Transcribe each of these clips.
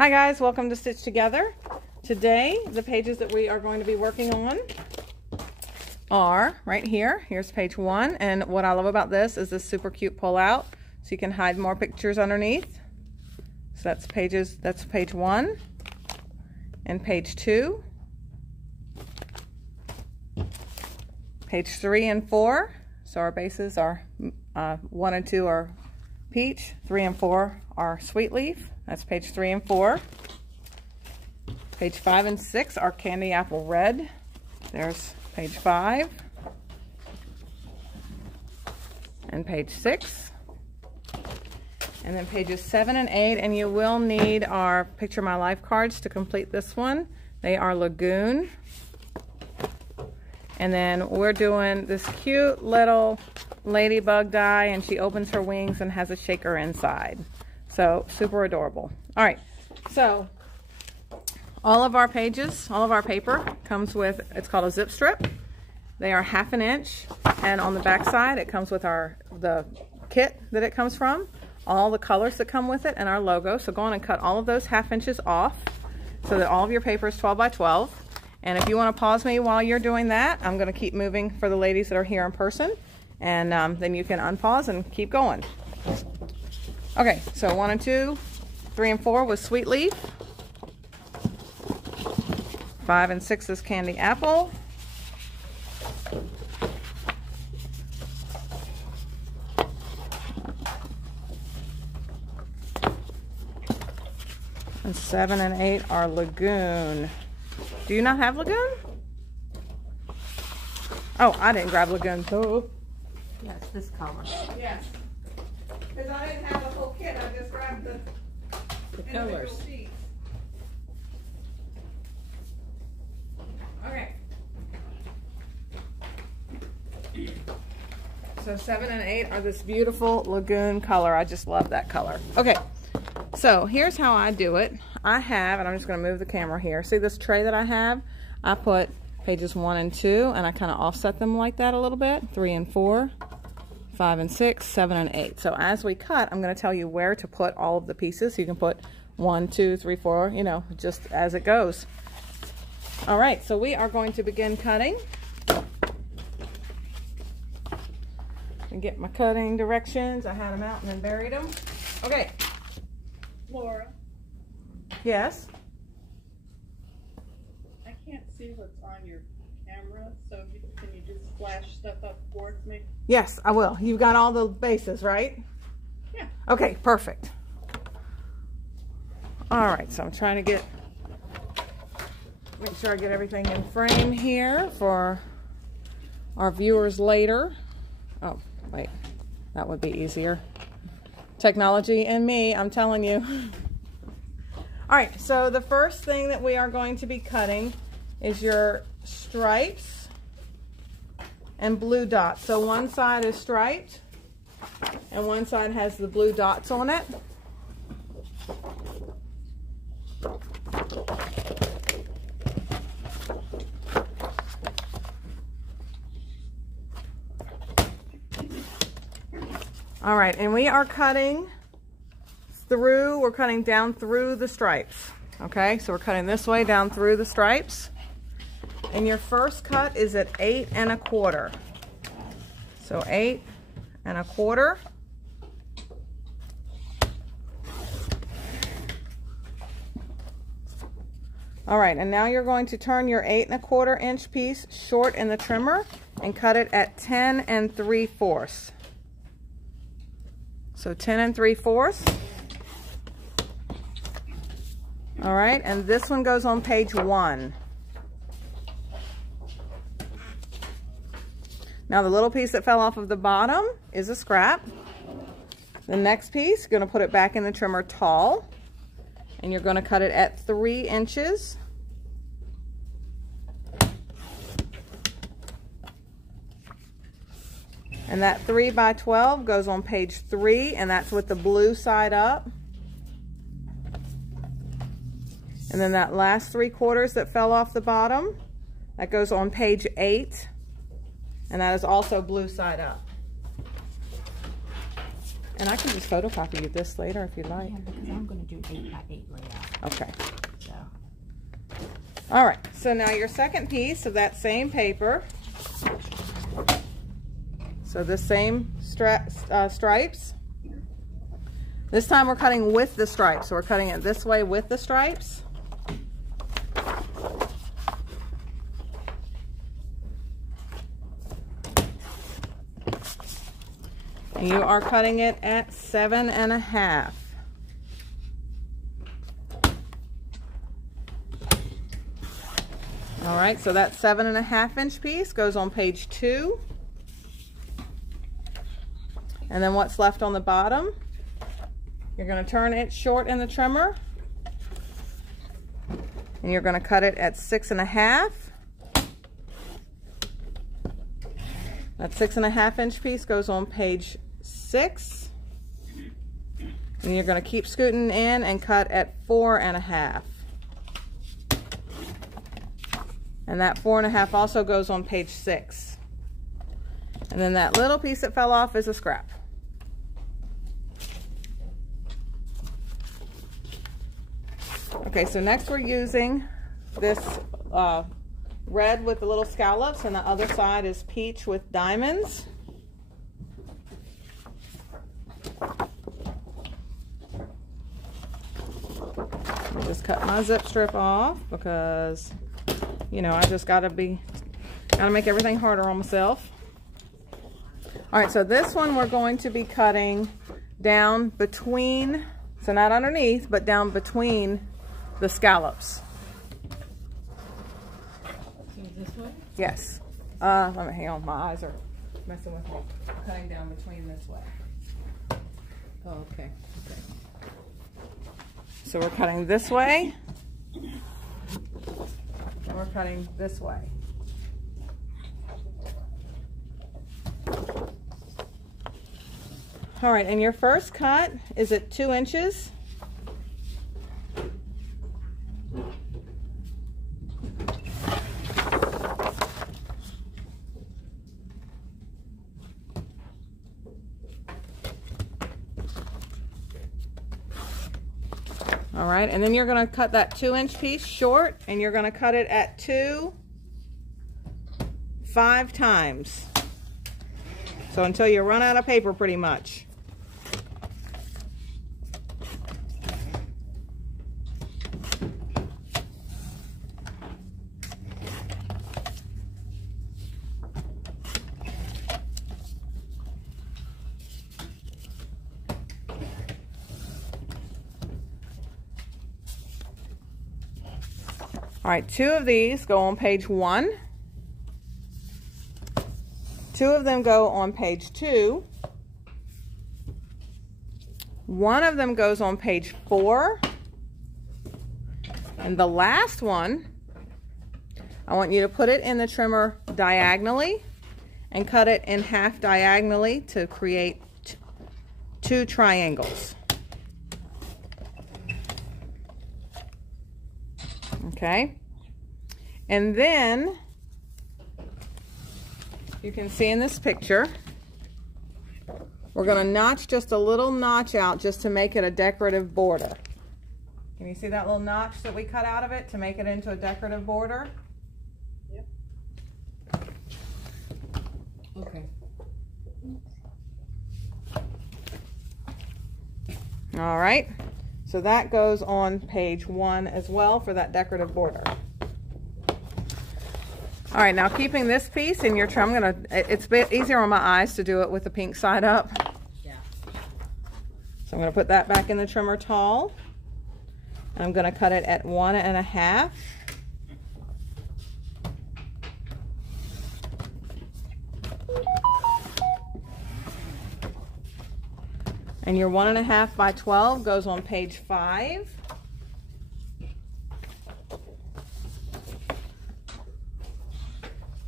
Hi guys, welcome to Stitch Together. Today, the pages that we are going to be working on are right here. Here's page 1, and what I love about this is this super cute pull out, so you can hide more pictures underneath. So that's page 1 and page 2. Page 3 and 4. So our bases are 1 and 2 are peach, 3 and 4 are sweet leaf. That's page 3 and 4. Page 5 and 6 are candy apple red. There's page 5. And page 6. And then pages 7 and 8, and you will need our Picture My Life cards to complete this one. They are Lagoon. And then we're doing this cute little ladybug die, and she opens her wings and has a shaker inside. So super adorable. All right, so all of our pages, all of our paper comes with, it's called a zip strip. They are 1/2 inch, and on the back side it comes with the kit that it comes from, all the colors that come with it, and our logo. So go on and cut all of those 1/2 inches off so that all of your paper is 12 by 12. And if you want to pause me while you're doing that, I'm going to keep moving for the ladies that are here in person, and then you can unpause and keep going. Okay, so 1 and 2, 3 and 4 was sweet leaf. 5 and 6 is candy apple. And 7 and 8 are lagoon. Do you not have lagoon? Oh, I didn't grab lagoon. Oh. Yes, this color. Yes. Because I didn't have the whole kit. I just grabbed the colors. Sheets. Okay. So 7 and 8 are this beautiful lagoon color. I just love that color. Okay. So here's how I do it. I have, and I'm just going to move the camera here. See this tray that I have? I put pages 1 and 2, and I kind of offset them like that a little bit. 3 and 4, 5 and 6, 7 and 8. So as we cut, I'm going to tell you where to put all of the pieces. You can put 1, 2, 3, 4, you know, just as it goes. All right, so we are going to begin cutting. And get my cutting directions. I had them out and then buried them. Okay. Laura, Yes? I can't see what's on your camera, so can you just flash stuff up for me? Yes, I will. You've got all the bases, right? Yeah. Okay, perfect. All right, so I'm trying to make sure I get everything in frame here for our viewers later. Oh, wait, that would be easier. Technology and me, I'm telling you. All right, so the first thing that we are going to be cutting is your stripes and blue dots. So one side is striped and one side has the blue dots on it. All right, and we are cutting we're cutting down through the stripes. Okay, so we're cutting this way down through the stripes. And your first cut is at 8 1/4. So 8 1/4. All right, and now you're going to turn your 8 1/4 inch piece short in the trimmer and cut it at 10 3/4. So 10 3/4. All right, and this one goes on page 1. Now the little piece that fell off of the bottom is a scrap. The next piece, you're going to put it back in the trimmer tall, and you're going to cut it at 3 inches. And that 3 by 12 goes on page 3, and that's with the blue side up. And then that last 3/4 that fell off the bottom, that goes on page 8, and that is also blue side up. And I can just photocopy you this later if you'd like. Yeah, because I'm going to do 8 by 8 layout. Okay. So, All right. So now your second piece of that same paper. So the same stripes. This time we're cutting with the stripes. So we're cutting it this way with the stripes. And you are cutting it at 7.5. All right, so that 7.5 inch piece goes on page 2. And then what's left on the bottom, you're going to turn it short in the trimmer. And you're going to cut it at 6.5. That 6.5 inch piece goes on page 6. And you're going to keep scooting in and cut at 4.5. And that 4.5 also goes on page 6. And then that little piece that fell off is a scrap. Okay, so next we're using this red with the little scallops, and the other side is peach with diamonds. I just cut my zip strip off because, you know, I just gotta make everything harder on myself. All right, so this one we're going to be cutting down between, so not underneath, but down between the scallops. so this way? Yes. Let me, hang on, my eyes are messing with me. I'm cutting down between this way. Oh, okay. Okay. So we're cutting this way, and we're cutting this way. All right, and your first cut is at 2 inches. All right, and then you're going to cut that 2 inch piece short, and you're going to cut it at 2 5 times. So until you run out of paper, pretty much. All right, 2 of these go on page 1. 2 of them go on page 2. 1 of them goes on page 4. And the last one, I want you to put it in the trimmer diagonally and cut it in half diagonally to create 2 triangles. Okay, and then you can see in this picture, we're going to notch just a little notch out just to make it a decorative border. Can you see that little notch that we cut out of it to make it into a decorative border? Yep. Okay. All right. So that goes on page 1 as well for that decorative border. All right, now keeping this piece in your trim, it's a bit easier on my eyes to do it with the pink side up. Yeah. So I'm going to put that back in the trimmer tall. And I'm going to cut it at 1.5. And your 1.5 by 12 goes on page 5.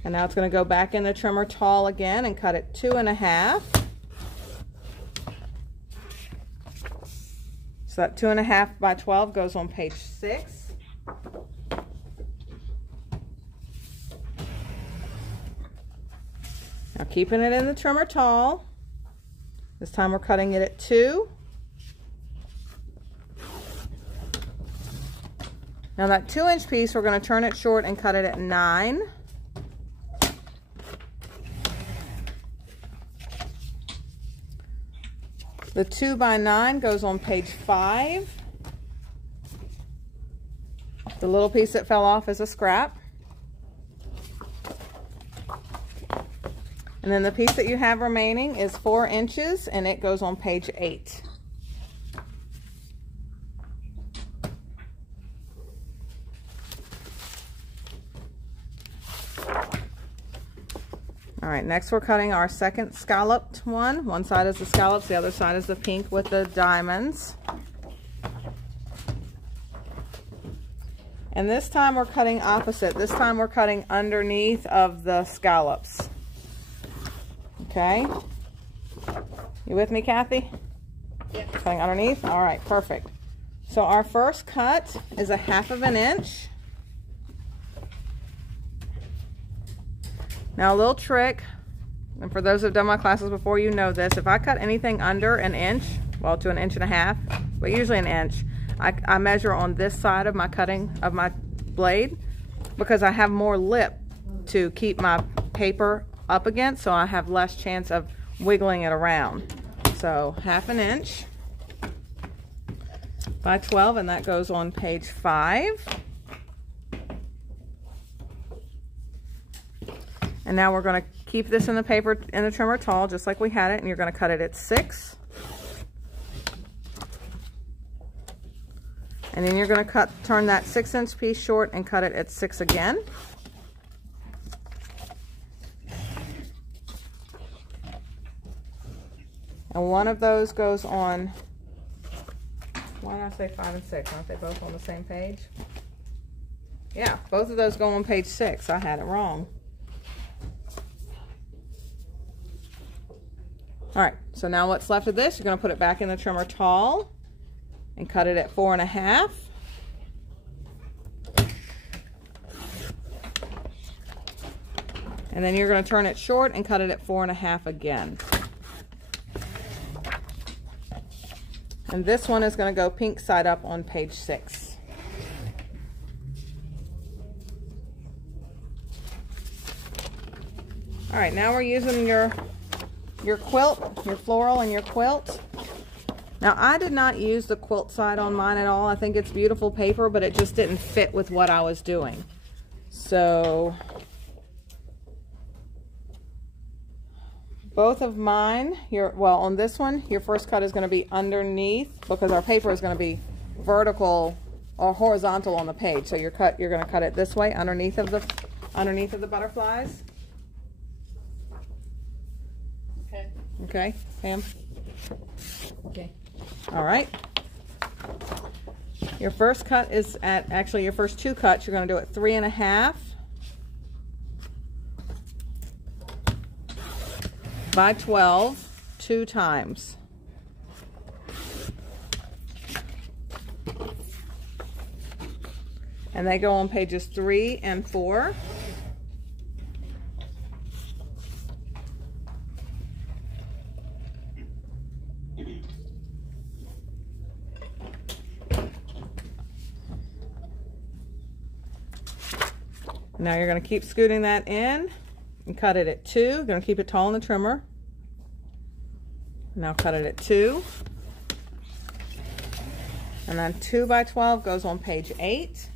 And now it's going to go back in the trimmer tall again and cut it 2.5. So that 2.5 by 12 goes on page 6. Now keeping it in the trimmer tall. This time we're cutting it at 2. Now that 2-inch piece, we're going to turn it short and cut it at 9. The 2x9 goes on page 5. The little piece that fell off is a scrap. And then the piece that you have remaining is 4 inches, and it goes on page 8. All right, next we're cutting our second scalloped one. One side is the scallops, the other side is the pink with the diamonds. And this time we're cutting opposite. This time we're cutting underneath of the scallops. Okay? You with me, Kathy? Yeah. Cutting underneath? All right, perfect. So our first cut is a 1/2 inch. Now a little trick, and for those who've done my classes before, you know this. If I cut anything under an inch, well, to 1.5 inches, but usually an inch, I measure on this side of my cutting of my blade because I have more lip to keep my paper up against, so I have less chance of wiggling it around. So 1/2 inch by 12, and that goes on page 5. And now we're going to keep this in the paper in the trimmer tall, just like we had it, and you're going to cut it at 6. And then you're going to turn that 6-inch piece short and cut it at 6 again. And one of those goes on, why did I say 5 and 6? Aren't they both on the same page? Yeah, both of those go on page 6. I had it wrong. All right, so now what's left of this, you're going to put it back in the trimmer tall and cut it at 4.5. And then you're going to turn it short and cut it at 4.5 again. And this one is going to go pink side up on page 6. All right, now we're using your quilt, your floral and your quilt. Now I did not use the quilt side on mine at all. I think it's beautiful paper, but it just didn't fit with what I was doing. So both of mine, well, on this one, your first cut is going to be underneath because our paper is going to be vertical or horizontal on the page. So you're going to cut it this way underneath of the butterflies. Okay, Pam? Okay. All right. Your first cut is actually your first 2 cuts, you're going to do it 3.5 by 12, 2 times. And they go on pages 3 and 4. Now you're going to keep scooting that in and cut it at 2. You're going to keep it tall in the trimmer. Now cut it at 2. And then 2 by 12 goes on page 8.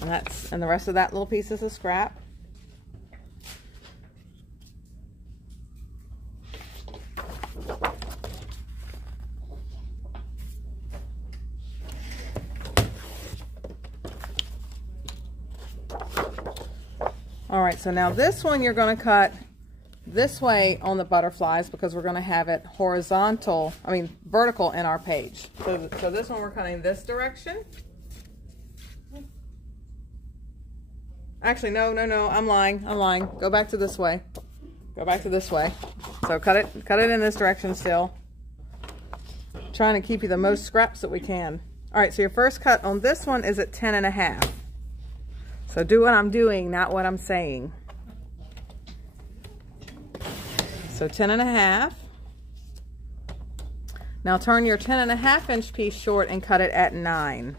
And the rest of that little piece is a scrap. All right, so now this one you're going to cut this way on the butterflies because we're going to have it vertical in our page. So this one we're cutting this direction. Actually, no, I'm lying. Go back to this way. Go back to this way. So cut it in this direction still. Trying to keep you the most scraps that we can. All right, so your first cut on this one is at 10.5. So do what I'm doing, not what I'm saying. So 10.5. Now turn your 10.5 inch piece short and cut it at 9.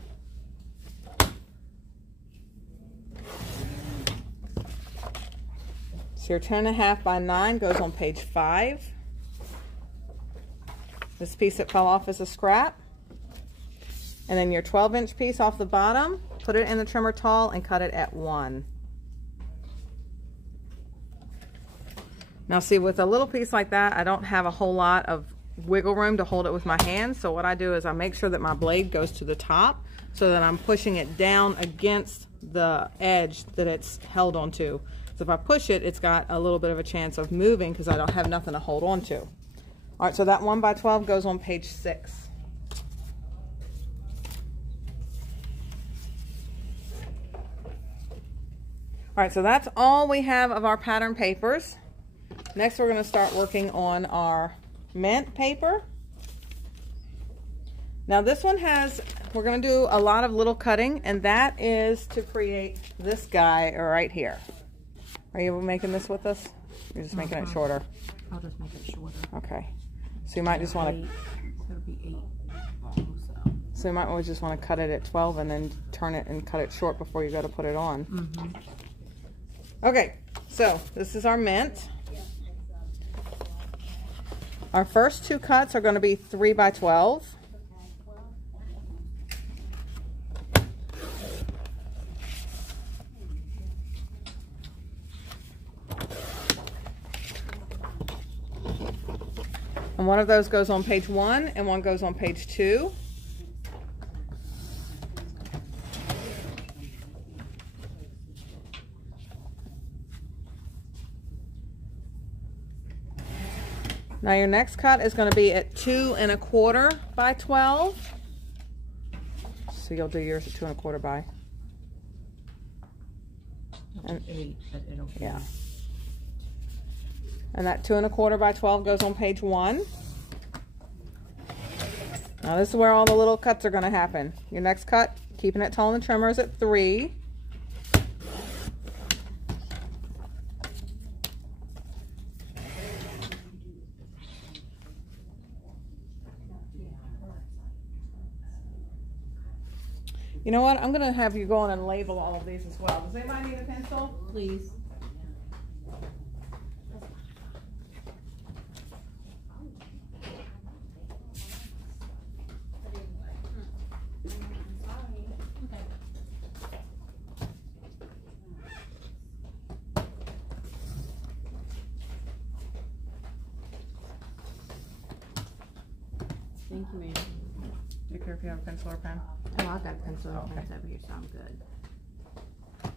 So your 10.5 by 9 goes on page 5. This piece that fell off is a scrap. And then your 12 inch piece off the bottom, put it in the trimmer tall and cut it at 1. Now see, with a little piece like that, I don't have a whole lot of wiggle room to hold it with my hands. So what I do is I make sure that my blade goes to the top so that I'm pushing it down against the edge that it's held onto. So if I push it, it's got a little bit of a chance of moving because I don't have nothing to hold on to. All right, so that 1 by 12 goes on page 6. All right, so that's all we have of our pattern papers. Next, we're going to start working on our mint paper. Now this one has, we're going to do a lot of little cutting, and that is to create this guy right here. Are you making this with us? You're just making it shorter? I'll just make it shorter. Okay. So you might just want to... It'll be 8 So you might always just want to cut it at 12 and then turn it and cut it short before you go to put it on. Mm-hmm. Okay, so this is our mint. Our first 2 cuts are going to be 3 by 12. And one of those goes on page 1 and one goes on page 2. Now your next cut is going to be at 2 1/4 by 12. So you'll do yours at 2 1/4 by. And, 8, but it'll be... Yeah. And that 2 1/4 by 12 goes on page 1. Now this is where all the little cuts are going to happen. Your next cut, keeping it tall in the trimmer, is at 3. You know what? I'm going to have you go on and label all of these as well. Does anybody need a pencil? Please. Thank you, ma'am. Do you care if you have a pencil or pen? Oh, I've got a pencil and Okay. pens over here, so I'm good. All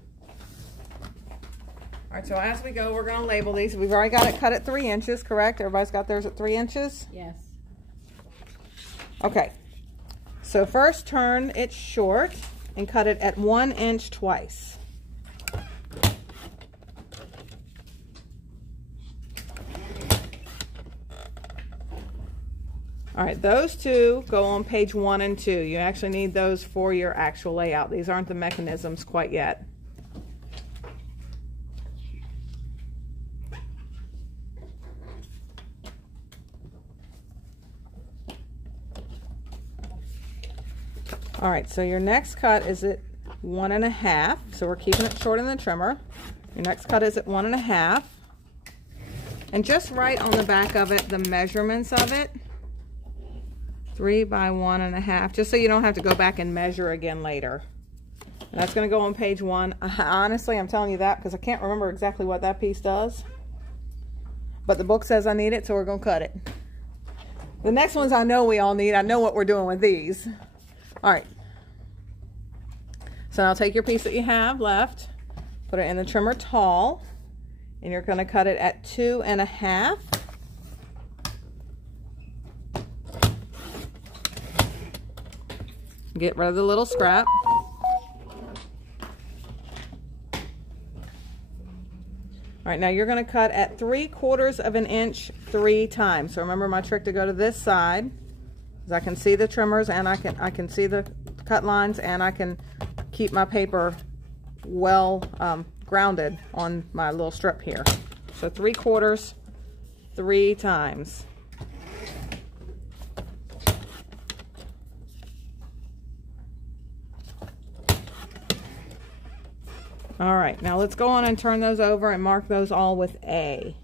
right, so as we go, we're going to label these. We've already got it cut at 3 inches, correct? Everybody's got theirs at 3 inches? Yes. Okay. So first turn it short and cut it at 1 inch twice. All right, those 2 go on page 1 and 2. You actually need those for your actual layout. These aren't the mechanisms quite yet. All right, so your next cut is at 1 1/2. So we're keeping it short in the trimmer. Your next cut is at 1 1/2. And just write on the back of it the measurements of it. 3 by 1 1/2, just so you don't have to go back and measure again later. And that's going to go on page 1. Honestly, I'm telling you that because I can't remember exactly what that piece does. But the book says I need it, so we're going to cut it. The next ones I know we all need. I know what we're doing with these. All right. So now take your piece that you have left, put it in the trimmer tall, and you're going to cut it at 2 1/2. Get rid of the little scrap. All right, now you're going to cut at 3/4 of an inch 3 times. So remember my trick to go to this side, because I can see the trimmers and I can see the cut lines, and I can keep my paper well grounded on my little strip here. So 3/4 3 times. All right, now let's go on and turn those over and mark those all with A.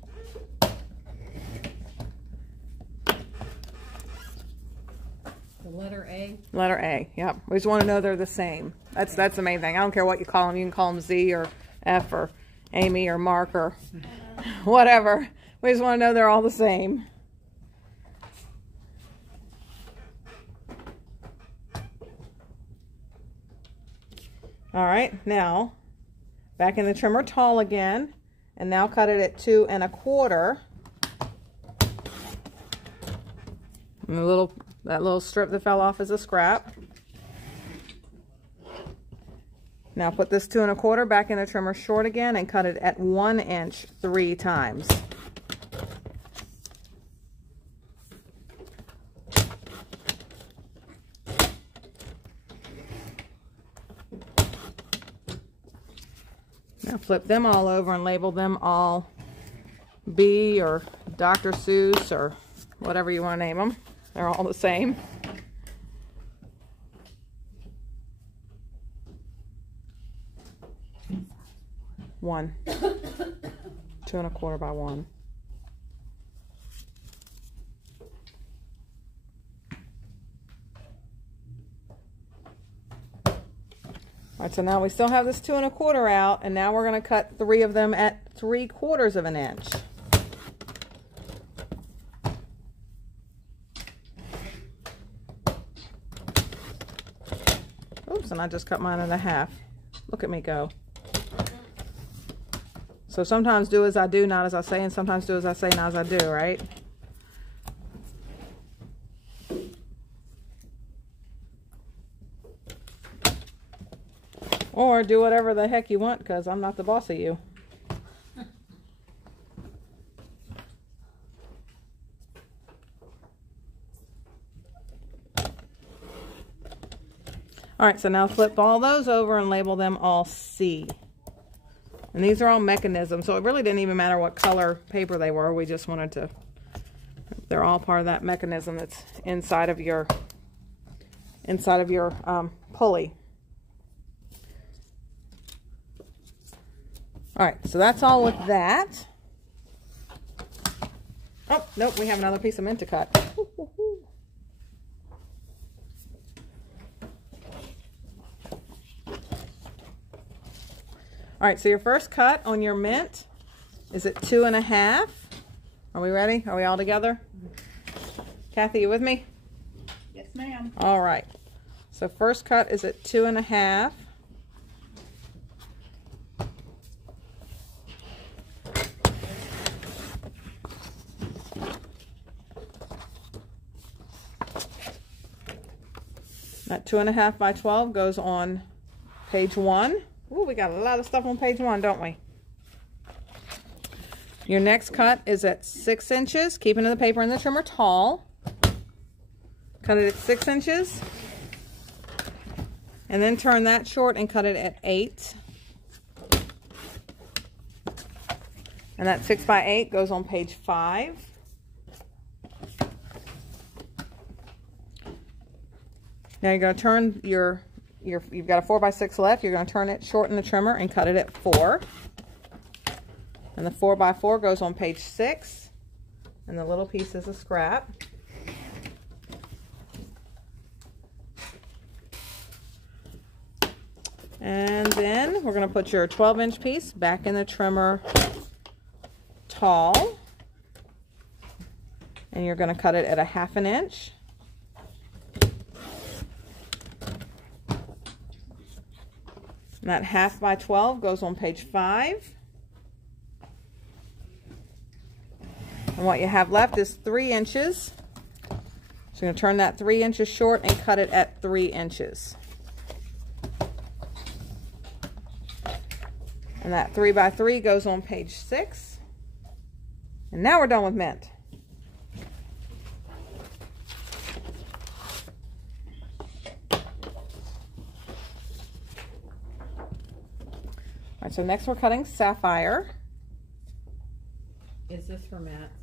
The letter A. Letter A, yep. We just want to know they're the same. That's the main thing. I don't care what you call them. You can call them Z or F or Amy or Mark or whatever. We just want to know they're all the same. All right, now back in the trimmer tall again, and now cut it at 2 1/4. And that little strip that fell off is a scrap. Now put this 2 1/4 back in the trimmer short again and cut it at 1 inch 3 times. Now flip them all over and label them all B or Dr. Seuss or whatever you want to name them. They're all the same. One. 2 1/4 by 1. All right, so now we still have this 2 1/4 out, and now we're going to cut 3 of them at 3/4 of an inch. Oops, and I just cut mine in half. Look at me go. So sometimes do as I do, not as I say, and sometimes do as I say, not as I do, right? Or do whatever the heck you want, because I'm not the boss of you. All right, so now flip all those over and label them all C. And these are all mechanisms, so it really didn't even matter what color paper they were. We just wanted to, they're all part of that mechanism that's inside of your pulley. All right, so that's all with that. Oh, nope, we have another piece of mint to cut. All right, so your first cut on your mint is at 2 1/2. Are we ready? Are we all together? Kathy, you with me? Yes, ma'am. All right. So first cut is at 2 1/2. That 2 1/2 by 12 goes on page 1. Ooh, we got a lot of stuff on page 1, don't we? Your next cut is at 6 inches, keeping the paper in the trimmer tall. Cut it at 6 inches. And then turn that short and cut it at 8. And that 6 by 8 goes on page 5. Now you're going to turn you've got a 4 by 6 left. You're going to turn it short in the trimmer and cut it at 4. And the 4 by 4 goes on page 6. And the little piece is a scrap. And then we're going to put your 12-inch piece back in the trimmer tall. And you're going to cut it at 1/2 inch. And that 1/2 by 12 goes on page 5. And what you have left is 3 inches. So you're going to turn that 3 inches short and cut it at 3 inches. And that 3 by 3 goes on page 6. And now we're done with mint. All right, so next we're cutting sapphire. Is this for mats?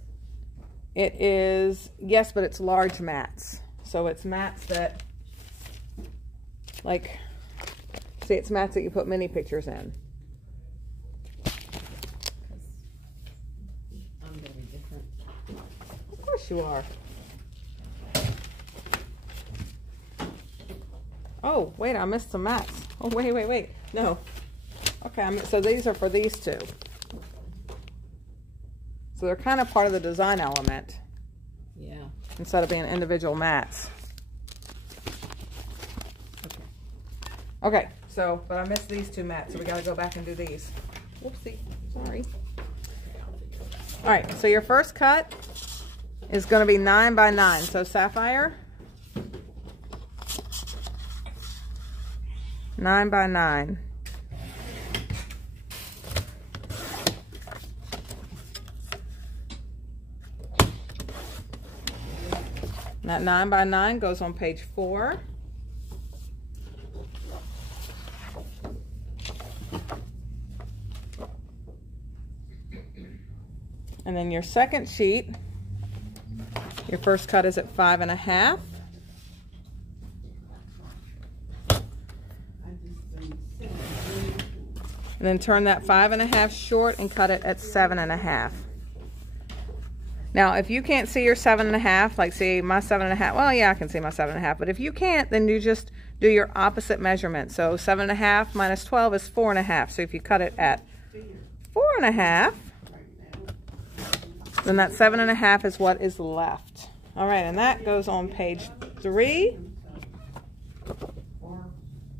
It is, yes, but it's large mats. So it's mats that, like, see, it's mats that you put mini pictures in. Yes, you are. Oh, wait, I missed some mats. Oh, wait. No. Okay, so these are for these two. So they're kind of part of the design element. Yeah. Instead of being individual mats. Okay, so, but I missed these two mats, so we gotta go back and do these. Whoopsie, sorry. All right, so your first cut is gonna be 9 by 9. So sapphire, 9 by 9. And that 9 by 9 goes on page 4. And then your second sheet, your first cut is at 5.5. And then turn that 5.5 short and cut it at 7.5. Now, if you can't see your 7.5, like see my 7.5, well, yeah, I can see my 7.5, but if you can't, then you just do your opposite measurement. So 7.5 minus 12 is 4.5. So if you cut it at 4.5, then that 7.5 is what is left. All right, and that goes on page 3.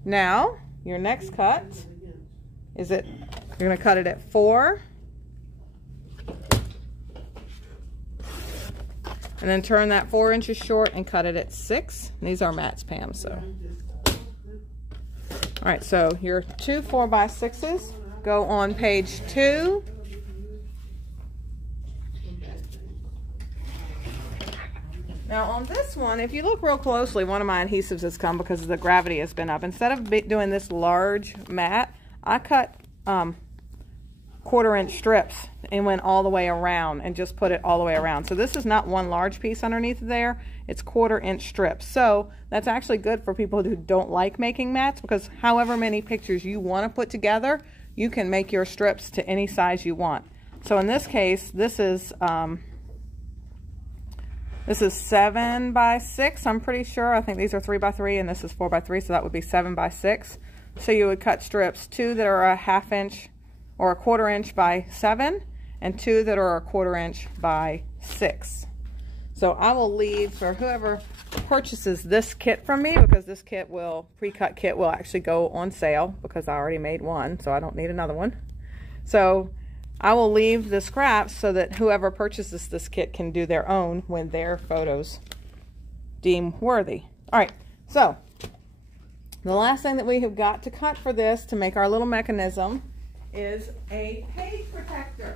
Now, your next cut is you're gonna cut it at 4. And then turn that 4 inches short and cut it at 6. And these are mats, Pam, so. All right, so your 2 4x6s go on page 2. Now on this one, if you look real closely, one of my adhesives has come because the gravity has been up. Instead of doing this large mat, I cut 1/4 inch strips and went all the way around and just put it all the way around. So this is not one large piece underneath there, it's 1/4 inch strips. So that's actually good for people who don't like making mats, because however many pictures you want to put together, you can make your strips to any size you want. So in this case, this is 7 by 6, I'm pretty sure. I think these are 3 by 3 and this is 4 by 3, so that would be 7 by 6. So you would cut strips, 2 that are a 1/2 inch or a 1/4 inch by 7, and 2 that are a 1/4 inch by 6. So I will leave for whoever purchases this kit from me, because this kit pre-cut kit will actually go on sale because I already made one, so I don't need another one. So I will leave the scraps so that whoever purchases this kit can do their own when their photos deem worthy. All right, so the last thing that we have got to cut for this to make our little mechanism is a page protector.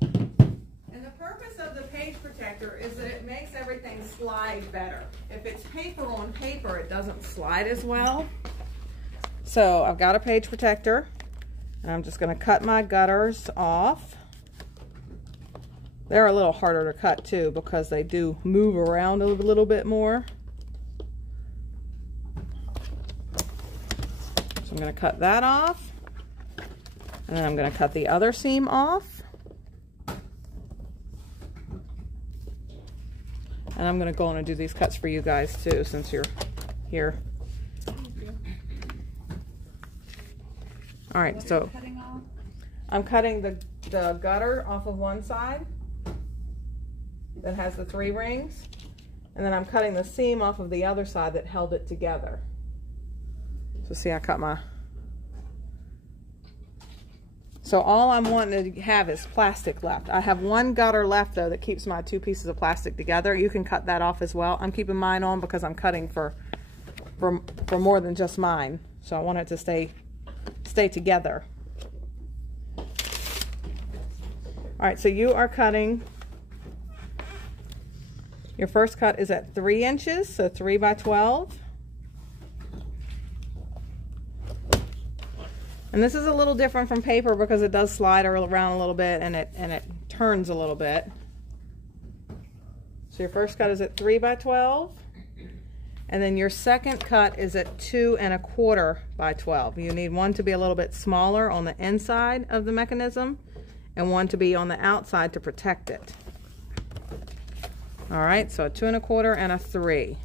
And the purpose of the page protector is that it makes everything slide better. If it's paper on paper, it doesn't slide as well. So I've got a page protector, and I'm just going to cut my gutters off. They're a little harder to cut too because they do move around a little bit more. So I'm going to cut that off, and then I'm going to cut the other seam off. And I'm going to go on and do these cuts for you guys too, since you're here. All right, so I'm cutting the gutter off of one side that has the 3 rings, and then I'm cutting the seam off of the other side that held it together. So see, I cut my... So all I'm wanting to have is plastic left. I have one gutter left though that keeps my 2 pieces of plastic together. You can cut that off as well. I'm keeping mine on because I'm cutting for more than just mine. So I want it to stay together. All right, so you are cutting, your first cut is at 3 inches, so 3 by 12. And this is a little different from paper because it does slide around a little bit and it turns a little bit. So your first cut is at 3 by 12. And then your second cut is at 2 1/4 by 12. You need one to be a little bit smaller on the inside of the mechanism and one to be on the outside to protect it. All right, so a 2 1/4 and a 3.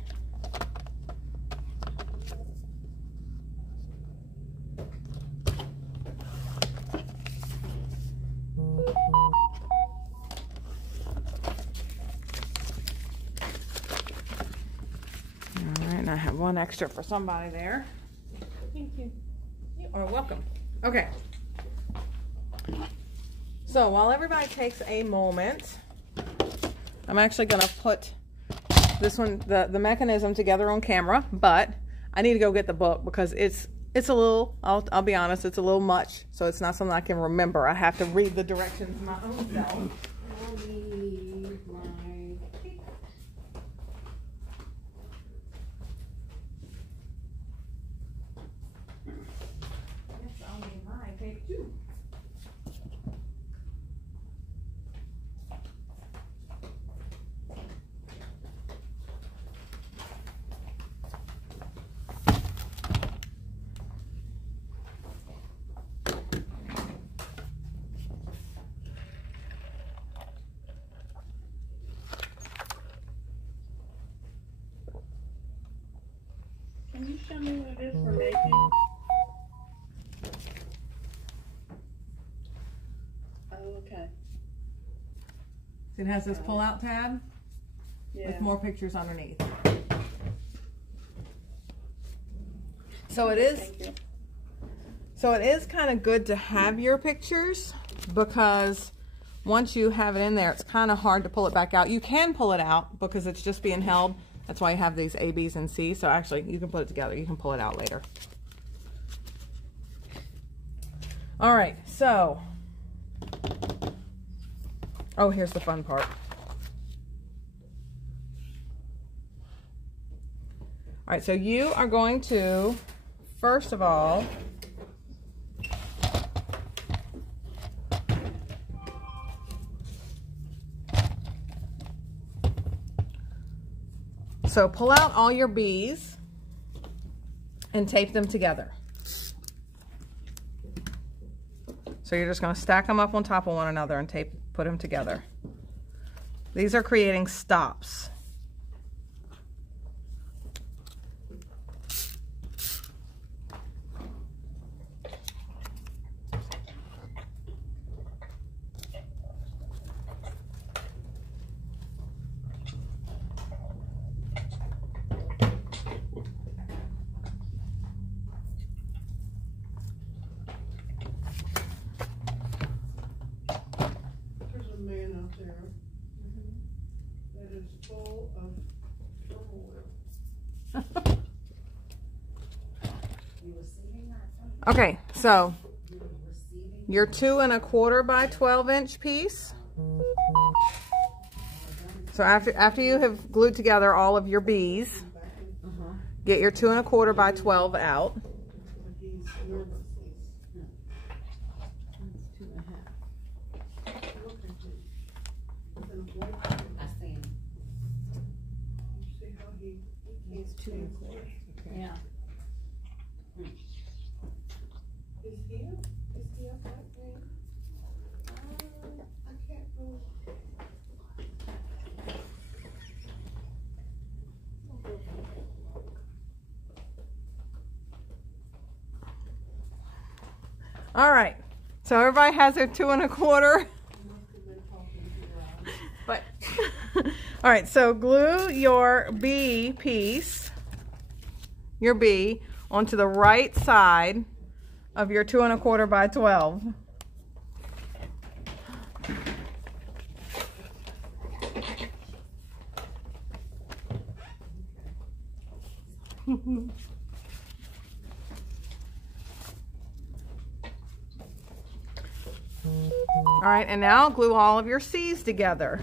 I have one extra for somebody there. Thank you. You are welcome. Okay. So while everybody takes a moment, I'm actually going to put this one, the mechanism together on camera, but I need to go get the book because it's a little, I'll be honest, it's a little much. So it's not something I can remember. I have to read the directions my own self. Can you show me what it is we're making? Oh, okay. It has this pull-out tab with more pictures underneath. So it is. Thank you. So it is kind of good to have your pictures because once you have it in there, it's kind of hard to pull it back out. You can pull it out because it's just being held. That's why you have these A, B's, and C's. So actually, you can put it together. You can pull it out later. All right, so. Oh, here's the fun part. All right, so you are going to, first of all, so pull out all your B's and tape them together. So you're just going to stack them up on top of one another and put them together. These are creating stops. Full of turmoil. Okay, so your 2 1/4 by 12 inch piece. So after you have glued together all of your B's, get your 2 1/4 by 12 out. Yeah. All right, so everybody has their 2 1/4. But all right, so glue your B piece, your B, onto the right side of your 2 1/4 by 12. All right, and now glue all of your C's together.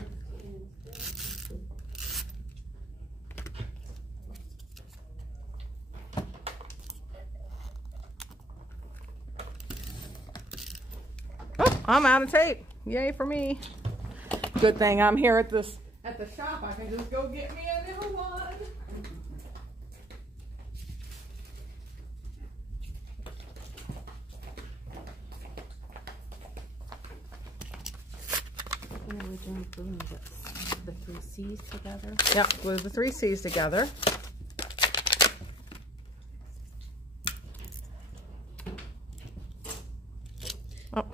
Oh, I'm out of tape. Yay for me. Good thing I'm here at the shop. I can just go get me a new one. Then gluing the 3 C's together. Yep, glue the 3 C's together. Oh.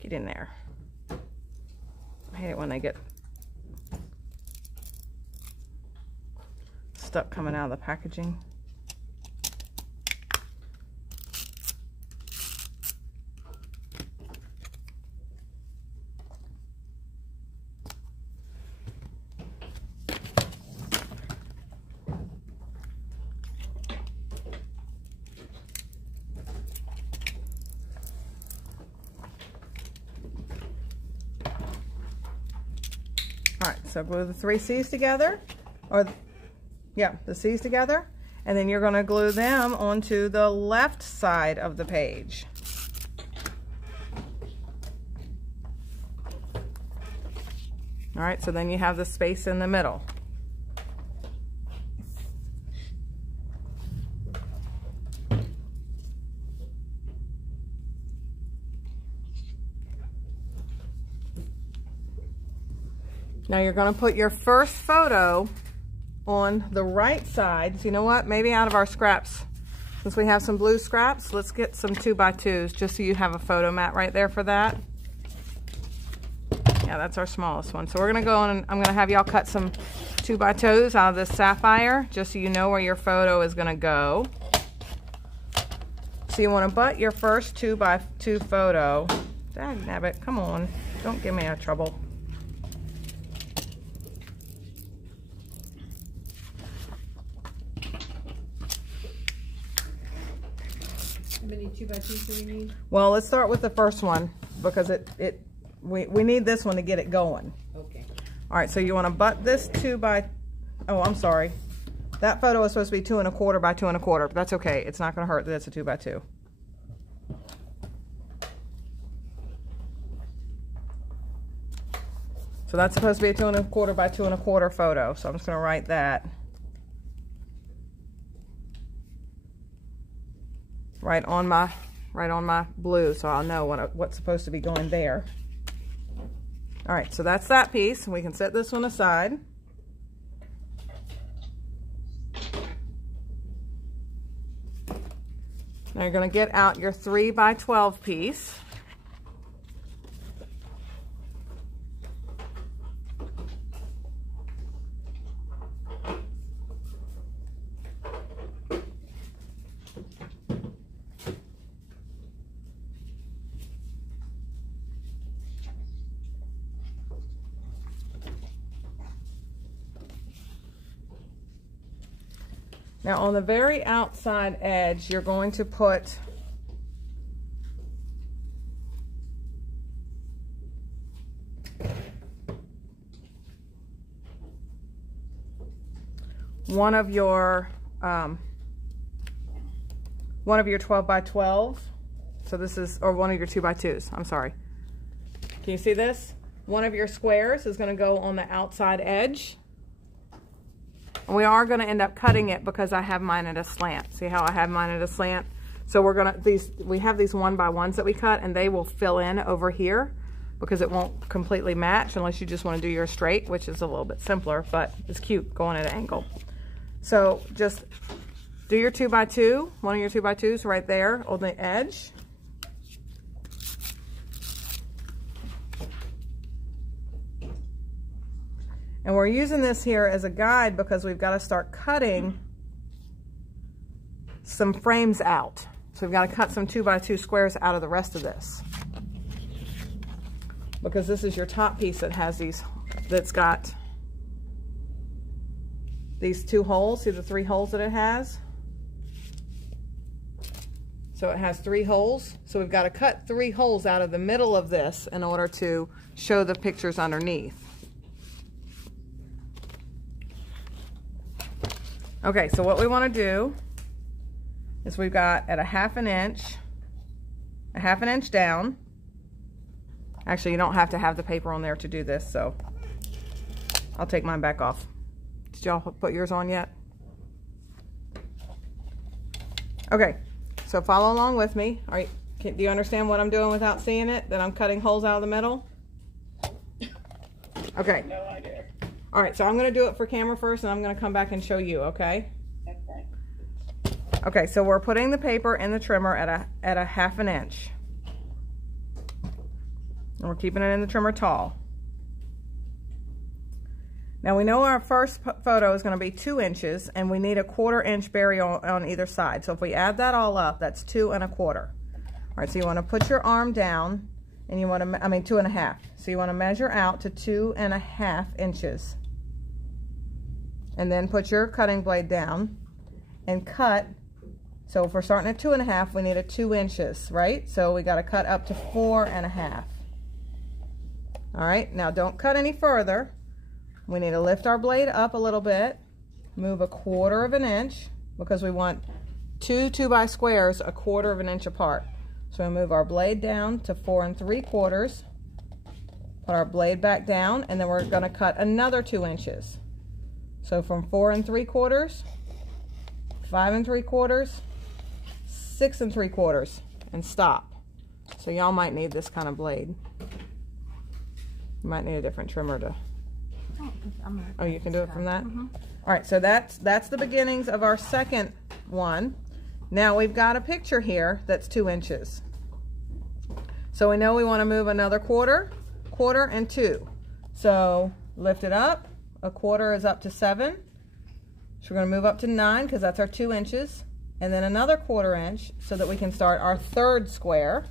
Get in there. I hate it when they get stuff coming out of the packaging. All right, so glue the 3 C's together, or yeah, the C's together, and then you're going to glue them onto the left side of the page. All right, so then you have the space in the middle. Now you're going to put your first photo on the right side. So you know what? Maybe out of our scraps, since we have some blue scraps, let's get some 2x2s just so you have a photo mat right there for that. Yeah, that's our smallest one. So we're going to go on and I'm going to have y'all cut some 2x2s out of this sapphire just so you know where your photo is going to go. So you want to butt your first 2x2 photo. Dagnabbit, come on. Don't give me a trouble. How many 2x2s do we need? Well, let's start with the first one because we need this one to get it going. Okay. All right, so you want to butt this oh, I'm sorry. That photo is supposed to be 2 1/4 by 2 1/4, but that's okay. It's not going to hurt that it's a 2x2. So that's supposed to be a 2 1/4 by 2 1/4 photo. So I'm just going to write that right on my blue, so I'll know what's supposed to be going there. All right, so that's that piece. We can set this one aside. Now you're going to get out your 3x12 piece. Now on the very outside edge, you're going to put one of your 12x12. So this is, or one of your 2x2s, I'm sorry. Can you see this? One of your squares is going to go on the outside edge. And we are going to end up cutting it because I have mine at a slant. See how I have mine at a slant? So we're going to, we have these 1x1s that we cut, and they will fill in over here because it won't completely match unless you just want to do your straight, which is a little bit simpler, but it's cute going at an angle. So just do your 2x2, one of your 2x2s right there on the edge. And we're using this here as a guide because we've got to start cutting some frames out. So we've got to cut some 2x2 squares out of the rest of this. Because this is your top piece that has these, that's got these 2 holes. See the 3 holes that it has? So it has 3 holes. So we've got to cut 3 holes out of the middle of this in order to show the pictures underneath. Okay, so what we want to do is we've got at a half an inch down. Actually, you don't have to have the paper on there to do this, so I'll take mine back off. Did y'all put yours on yet? Okay, so follow along with me. All right, do you understand what I'm doing without seeing it? That I'm cutting holes out of the middle? Okay. No idea. All right, so I'm going to do it for camera first, and I'm going to come back and show you, okay? Okay. Okay, so we're putting the paper in the trimmer at a 1/2 inch. And we're keeping it in the trimmer tall. Now we know our first photo is going to be 2 inches, and we need a 1/4 inch berry on either side. So if we add that all up, that's 2 1/4. All right, so you want to put your arm down, and you want to, 2 1/2. So you want to measure out to 2 1/2 inches. And then put your cutting blade down and cut. So if we're starting at 2 1/2, we need a 2 inches, right? So we got to cut up to 4 1/2. All right, now don't cut any further. We need to lift our blade up a little bit, move a 1/4 inch, because we want 2 2x squares a 1/4 inch apart. So we move our blade down to 4 3/4, put our blade back down, and then we're going to cut another 2 inches. So from 4 3/4, 5 3/4, 6 3/4, and stop. So y'all might need this kind of blade. You might need a different trimmer to... Oh, you can do it from that? Mm-hmm. All right, so that's the beginnings of our second one. Now we've got a picture here that's 2 inches. So we know we want to move another 1/4, and 2. So lift it up. A 1/4 is up to 7. So we're going to move up to 9 because that's our 2 inches. And then another 1/4 inch so that we can start our third square.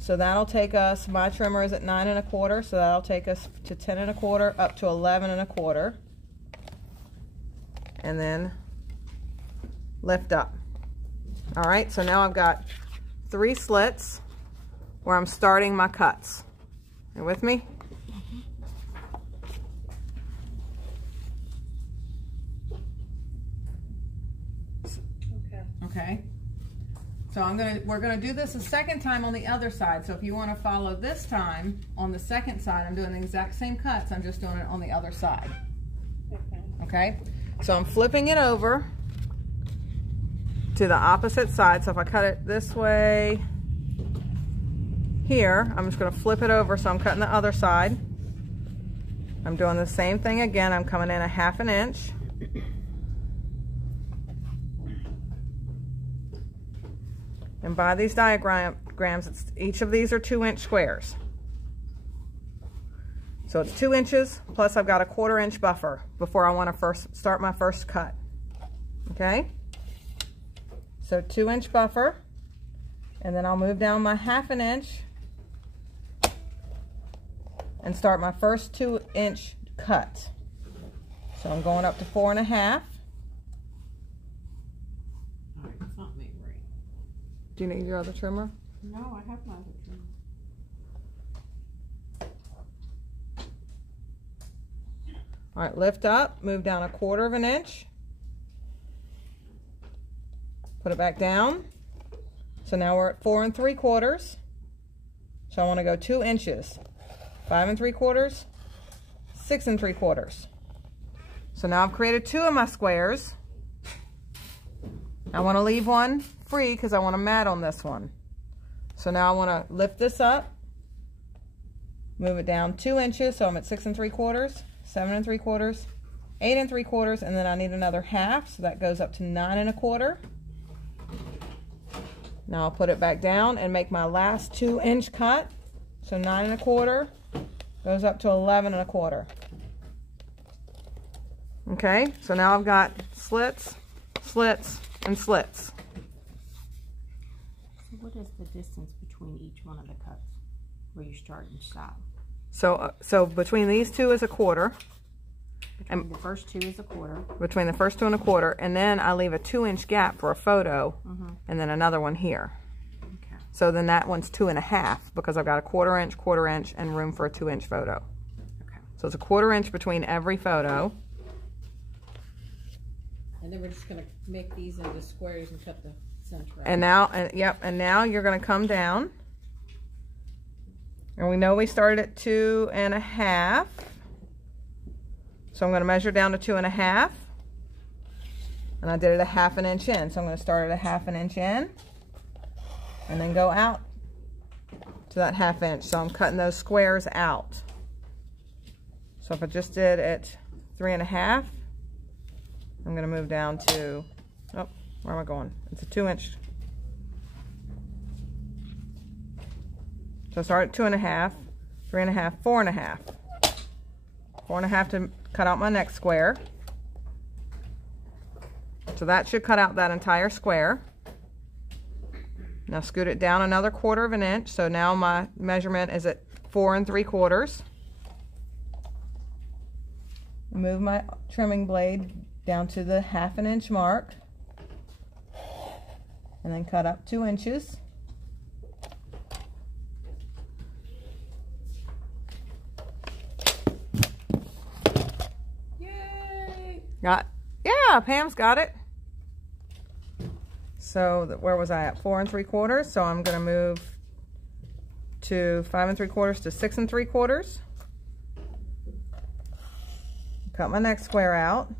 So that'll take us, my trimmer is at 9 1/4, so that'll take us to 10 1/4 up to 11 1/4. And then lift up. All right, so now I've got 3 slits where I'm starting my cuts. You with me? Okay. Okay. So we're gonna do this a second time on the other side. So if you want to follow this time on the second side, I'm doing the exact same cuts. I'm just doing it on the other side. Okay. Okay. So I'm flipping it over to the opposite side. So if I cut it this way here, I'm just gonna flip it over. So I'm cutting the other side. I'm doing the same thing again. I'm coming in a 1/2 inch. And by these diagrams, each of these are 2 inch squares. So it's 2 inches, plus I've got a 1/4 inch buffer before I want to start my first cut. Okay? So 2 inch buffer, and then I'll move down my 1/2 inch and start my first 2 inch cut. So I'm going up to 4 1/2. Do you need your other trimmer? No, I have my other trimmer. All right, lift up, move down a 1/4 inch. Put it back down. So now we're at 4 3/4. So I want to go 2 inches. 5 3/4, 6 3/4. So now I've created 2 of my squares. I want to leave one free because I want to mat on this one. So now I want to lift this up, move it down 2 inches, so I'm at 6 3/4, 7 3/4, 8 3/4, and then I need another 1/2, so that goes up to 9 1/4. Now I'll put it back down and make my last 2 inch cut. So 9 1/4 goes up to 11 1/4. Okay, so now I've got slits, slits, and slits. So what is the distance between each one of the cuts where you start and stop? So between these two is a 1/4. Between the first 2 is a 1/4. Between the first 2 and a 1/4, and then I leave a 2 inch gap for a photo, and then another one here. Okay. So then that one's 2 1/2 because I've got a 1/4 inch, and room for a 2 inch photo. Okay. So it's a 1/4 inch between every photo. And then we're just going to make these into squares and cut the center out. And now, and now you're going to come down. And we know we started at 2 1/2. So I'm going to measure down to 2 1/2. And I did it a 1/2 inch in. So I'm going to start at a 1/2 inch in and then go out to that 1/2 inch. So I'm cutting those squares out. So if I just did it 3 1/2, I'm going to move down to, oh, where am I going? It's a 2 inch. So start at 2 1/2, 3 1/2, 4 1/2. 4 1/2 to cut out my next square. So that should cut out that entire square. Now scoot it down another 1/4 inch. So now my measurement is at 4 3/4. Move my trimming blade down to the 1/2 inch mark. And then cut up 2 inches. Yay! Yeah, Pam's got it. So where was I at? 4 3/4. So I'm going to move to 5 3/4 to 6 3/4. Cut my next square out.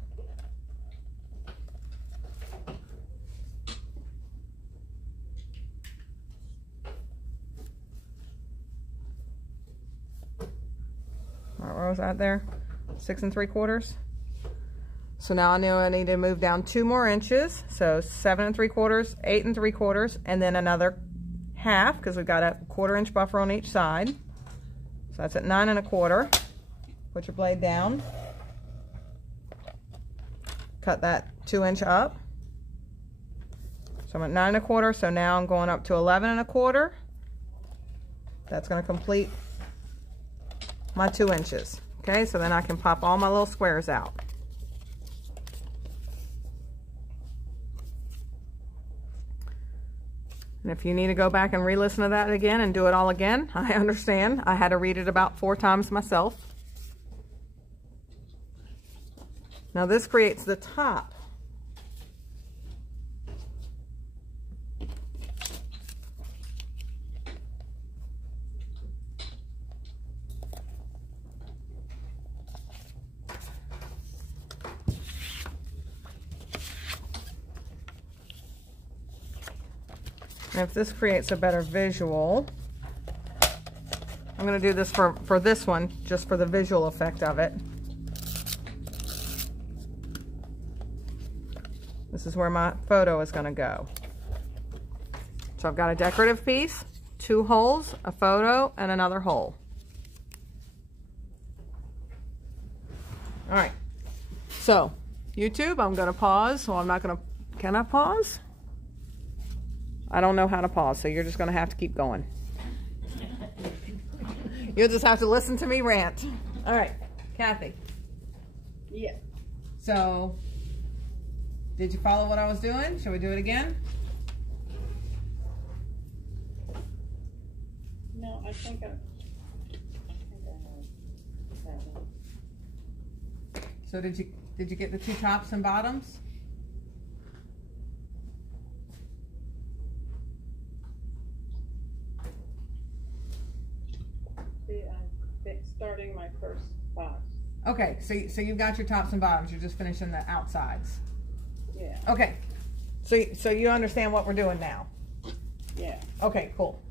All right, where was that there? 6 3/4. So now I know I need to move down 2 more inches. So 7 3/4, 8 3/4, and then another 1/2 because we've got a 1/4 inch buffer on each side. So that's at 9 1/4. Put your blade down. Cut that 2 inch up. So I'm at 9 1/4. So now I'm going up to 11 1/4. That's going to complete my 2 inches. Okay, so then I can pop all my little squares out. And if you need to go back and re-listen to that again and do it all again, I understand. I had to read it about 4 times myself. Now this creates the top. And if this creates a better visual, I'm going to do this for this one, just for the visual effect of it. This is where my photo is going to go. So I've got a decorative piece, 2 holes, a photo, and another hole. All right. So, YouTube, I'm going to pause. So I'm not going to, can I pause? I don't know how to pause, so you're just going to have to keep going. You'll just have to listen to me rant. All right, Kathy. Yeah. So, did you follow what I was doing? Shall we do it again? No, I think I know. So did you get the 2 tops and bottoms? Starting my first box. Okay, so you've got your tops and bottoms. You're just finishing the outsides. Yeah. Okay, so you understand what we're doing now? Yeah. Okay, cool.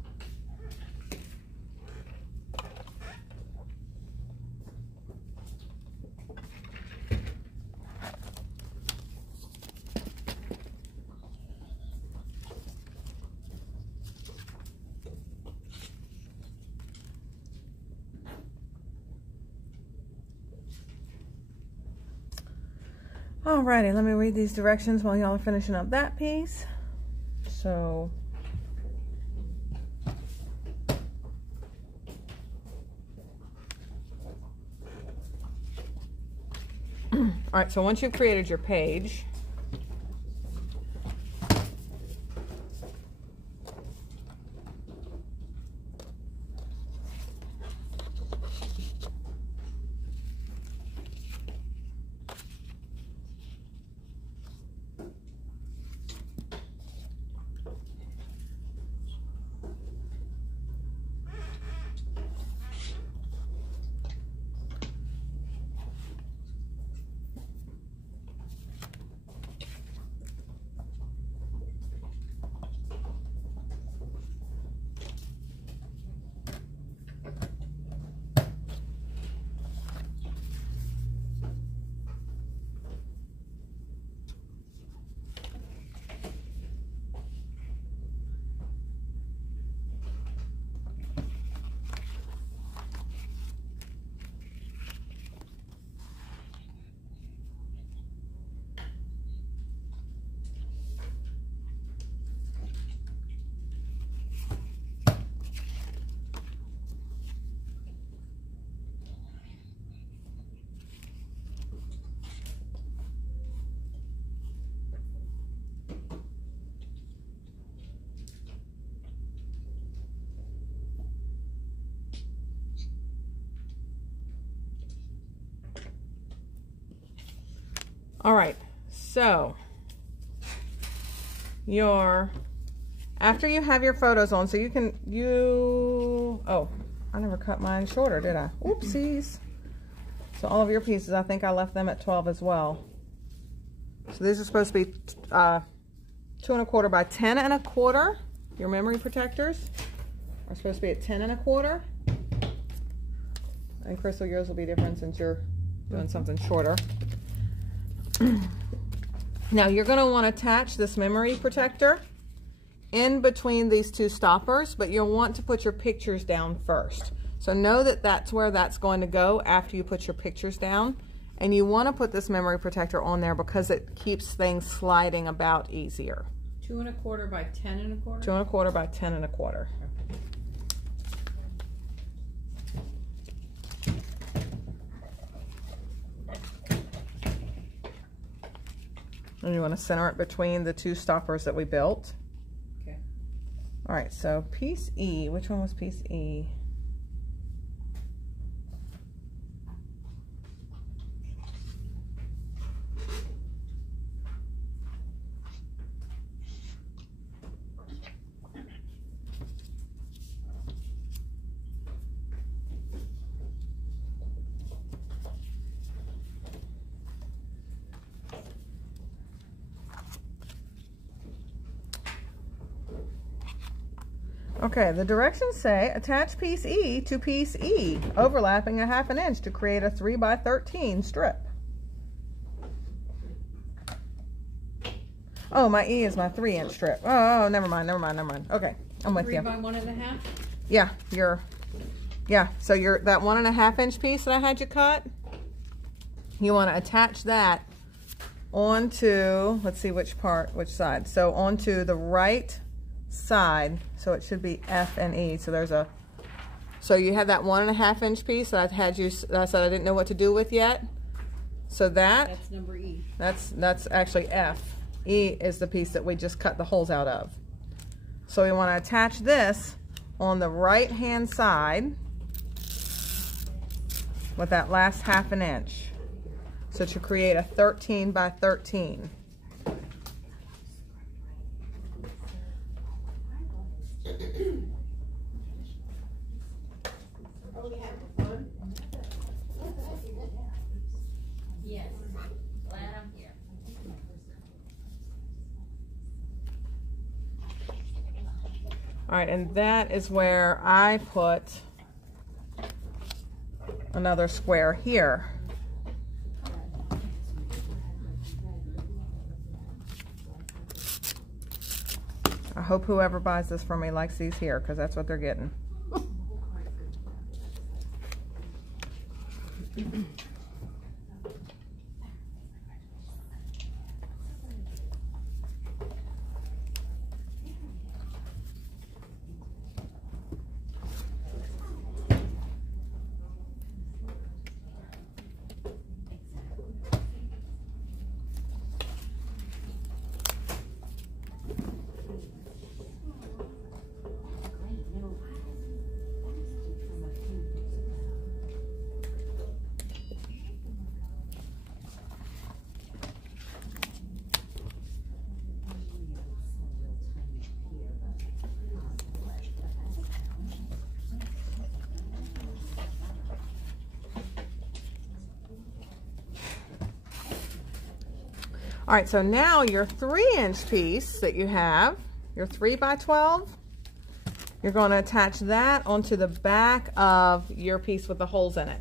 Alrighty, let me read these directions while y'all are finishing up that piece. So, alright, so once you've created your page, All right, so after you have your photos on, so oh, I never cut mine shorter, did I? Oopsies. So all of your pieces, I think I left them at 12 as well. So these are supposed to be 2 1/4 by 10 1/4. Your memory protectors are supposed to be at 10 1/4. And Crystal, yours will be different since you're doing something shorter. Now you're going to want to attach this memory protector in between these 2 stoppers, but you'll want to put your pictures down first. So know that that's where that's going to go after you put your pictures down. And you want to put this memory protector on there because it keeps things sliding about easier. 2 1/4 by 10 1/4? 2 1/4 by 10 1/4. And you want to center it between the 2 stoppers that we built. Okay. All right, so piece E, which one was piece E? Okay, the directions say attach piece E to piece E, overlapping 1/2 inch to create a 3 by 13 strip. Oh, my E is my 3-inch strip. Oh, never mind. Okay, I'm with 3 you. by 1 1/2? Yeah, so that 1 1/2 inch piece that I had you cut, you want to attach that onto, let's see which side. So onto the right side, so it should be F and E. So you have that 1 1/2 inch piece that I said I didn't know what to do with yet. So That's number E. That's actually F. E is the piece that we just cut the holes out of. So we want to attach this on the right hand side with that last 1/2 inch. So to create a 13 by 13. Yes. Glad I'm here. All right, and that is where I put another square here. I hope whoever buys this from me likes these here, because that's what they're getting. All right, so now your 3-inch piece that you have, your 3 by 12, you're going to attach that onto the back of your piece with the holes in it.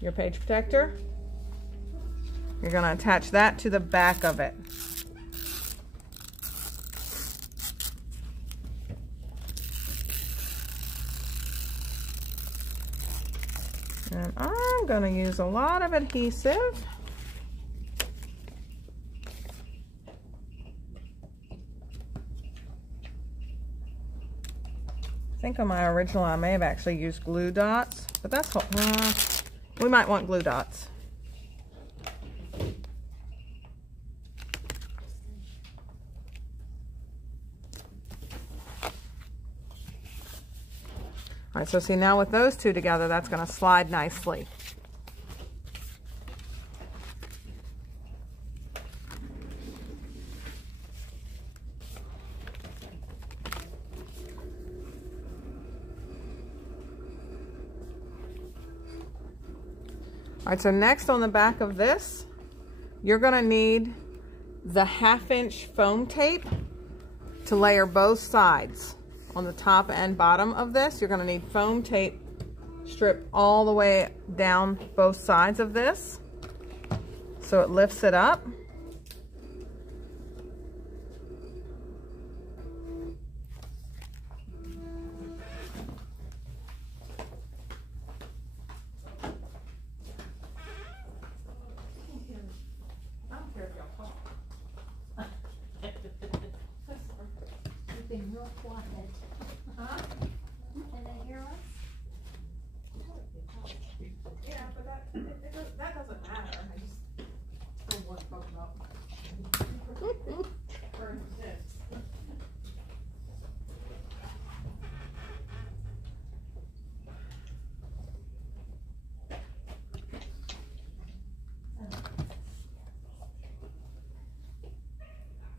Your page protector, you're going to attach that to the back of it. And I'm going to use a lot of adhesive. I think on my original I may have actually used glue dots, but that's what, we might want glue dots. All right, so see now with those two together, that's going to slide nicely. All right, so next on the back of this, you're going to need the 1/2-inch foam tape to layer both sides. On the top and bottom of this, you're going to need foam tape strip all the way down both sides of this so it lifts it up. Been real quiet. Huh? Can they hear us? Yeah, but that doesn't matter. I just don't want to talk about this.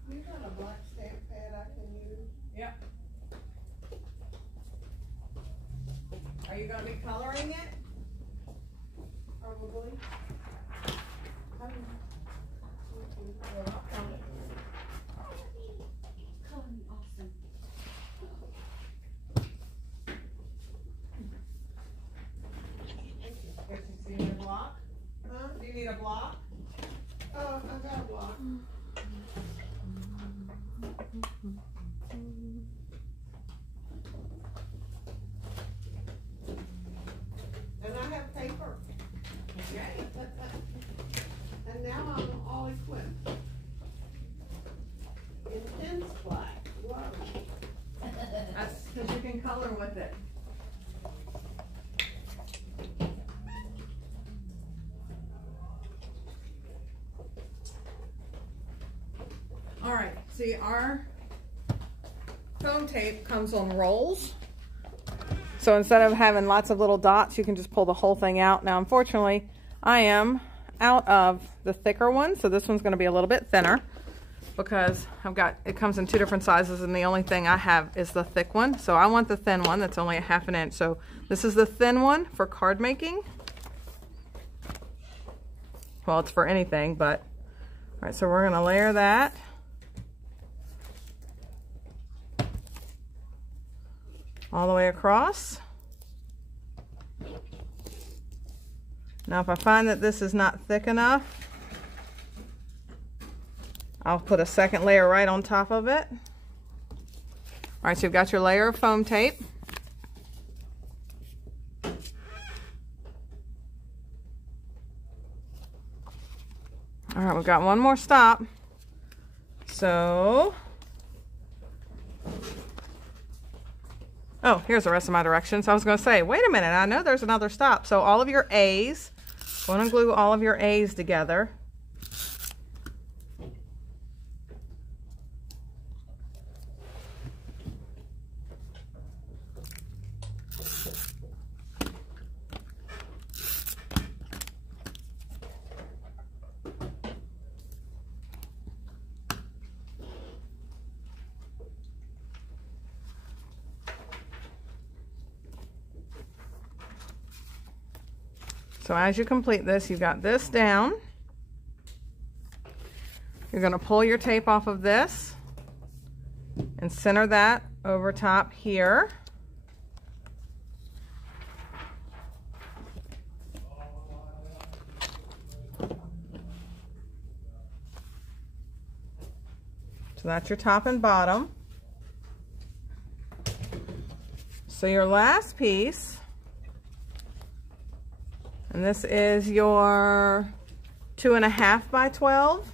You got a black stamp pad I can use? Yep. Are you going to be coloring it? Probably. Coloring awesome. Yes, you need a block? Huh? Do you need a block? Oh, I got a block. And I have paper. Okay. And now I'm all equipped. Intense black. Wow. That's because you can color with it. All right, see our foam tape comes on rolls. So instead of having lots of little dots, you can just pull the whole thing out. Now, unfortunately, I am out of the thicker one, so this one's going to be a little bit thinner because it comes in 2 different sizes, and the only thing I have is the thick one. So I want the thin one that's only a 1/2 inch. So this is the thin one for card making. Well, it's for anything, but all right. So we're going to layer that. All the way across. Now if I find that this is not thick enough, I'll put a second layer right on top of it. All right, so you've got your layer of foam tape. All right, we've got one more stop. So, oh, here's the rest of my directions. I was going to say, wait a minute, I know there's another stop. So all of your A's, want to glue all of your A's together. So as you complete this, you've got this down. You're going to pull your tape off of this and center that over top here. So that's your top and bottom. So your last piece, and this is your 2.5 by 12.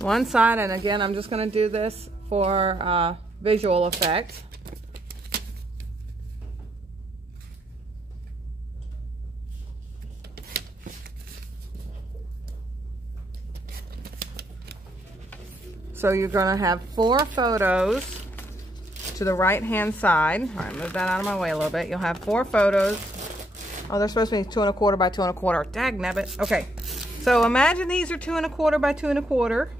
One side, and again, I'm just going to do this for visual effect. So you're gonna have 4 photos to the right-hand side. All right, move that out of my way a little bit. You'll have 4 photos. Oh, they're supposed to be 2 1/4 by 2 1/4. Dag nabbit. Okay, so imagine these are 2 1/4 by 2 1/4.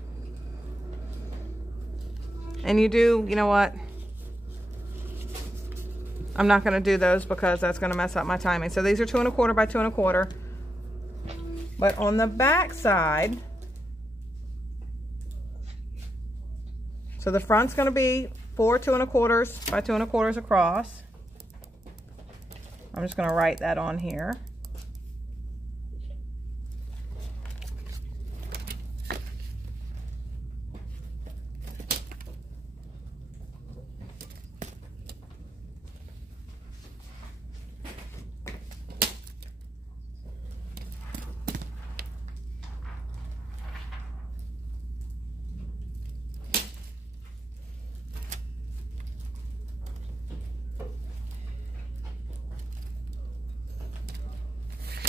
And you do, you know what? I'm not gonna do those because that's gonna mess up my timing. So these are 2 1/4 by 2 1/4. But on the back side, so the front's gonna be 4 2 1/4 by 2 1/4 across. I'm just gonna write that on here.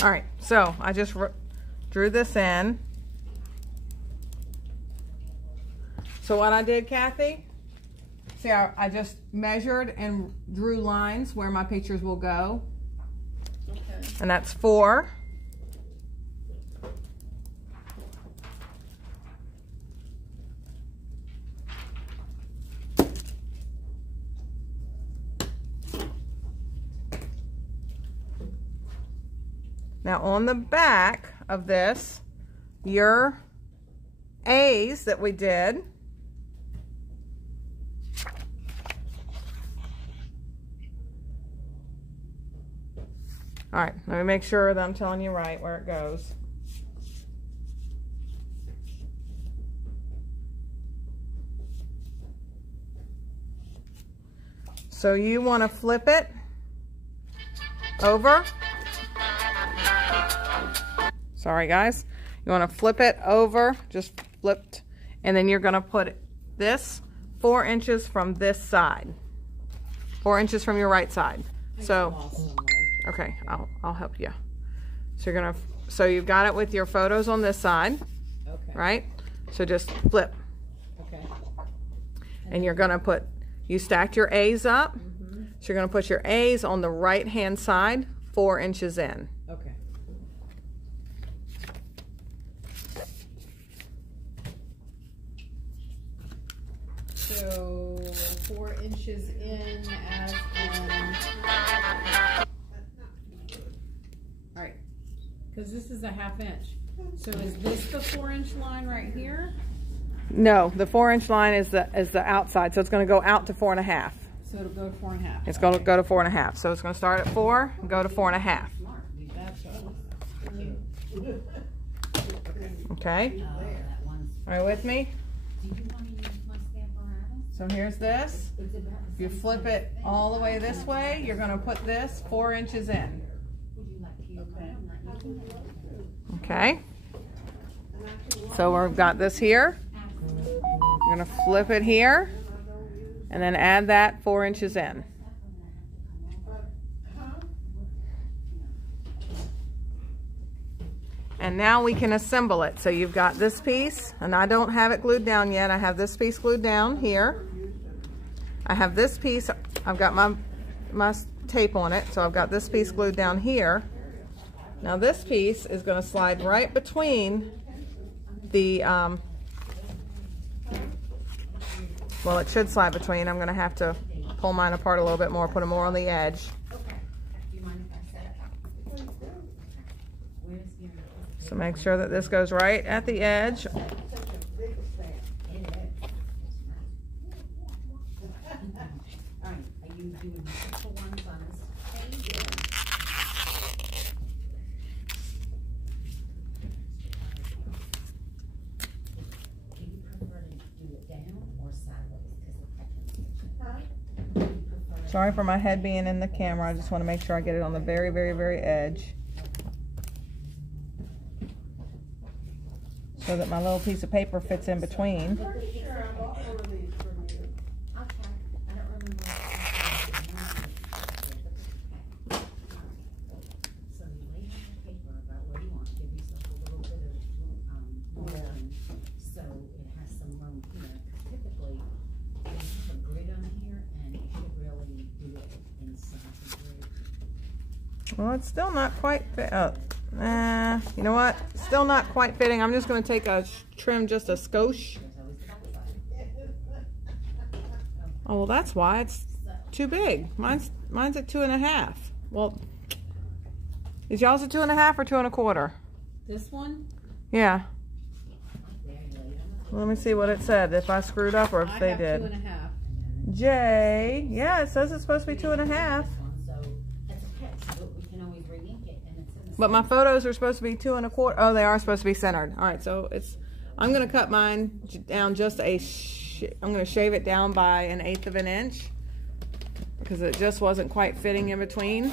All right, so I just drew this in. So what I did, Kathy, see, I just measured and drew lines where my pictures will go. Okay. And that's 4. Now on the back of this, your A's that we did, all right, let me make sure that I'm telling you right where it goes. So you want to flip it over. Sorry guys, you want to flip it over, just flipped, and then you're going to put this 4 inches from this side, 4 inches from your right side. So, okay, I'll help you. So you're gonna, so you've got it with your photos on this side, Okay. right? So just flip, Okay. and you're gonna put, you stacked your A's up, Mm-hmm. so you're gonna put your A's on the right hand side, 4 inches in. Okay. So 4 inches in as in. All right, because this is a 1/2 inch. So is this the 4-inch line right here? No, the 4 inch line is the outside, so it's gonna go out to 4 1/2. So it'll go to 4 1/2. It's gonna go to 4 1/2. So it's gonna start at 4 and go to 4 1/2. Smart. Leave that so. Okay. Are you with me? Do you want to use my stamparatus? So here's this. It's about If you flip it all the way this way, you're gonna put this 4 inches in. would you like to use mine? I'm not using it. Okay. So we've got this here. We're gonna flip it here, and then add that 4 inches in. And now we can assemble it. So you've got this piece, and I don't have it glued down yet. I have this piece glued down here. I have this piece, I've got my tape on it, so I've got this piece glued down here. Now this piece is going to slide right between the, well, it should slide between. I'm going to have to pull mine apart a little bit more, put them more on the edge. Do you mind if I set it? Where's your... So make sure that this goes right at the edge. It is. All right, are you doing multiple ones on this page? Do you prefer to do it down or sideways? Sorry for my head being in the camera. I just want to make sure I get it on the very, very, very edge, so that my little piece of paper fits in between. I'll check. I don't remember. So you lay out the paper about where you want, give yourself a little bit of room, so it has some room here. Well, it's still not quite fit. You know what? Still not quite fitting. I'm just going to take a trim just a skosh. Oh, well, that's why it's too big. Mine's at 2.5. Well, is y'all's at 2.5 or 2 1/4? This one? Yeah. Let me see what it said. If I screwed up or if they did. 2.5. Jay, yeah, it says it's supposed to be 2.5. But my photos are supposed to be 2 1/4. Oh, they are supposed to be centered. All right, so I'm going to cut mine down just I'm going to shave it down by 1/8 of an inch because it just wasn't quite fitting in between.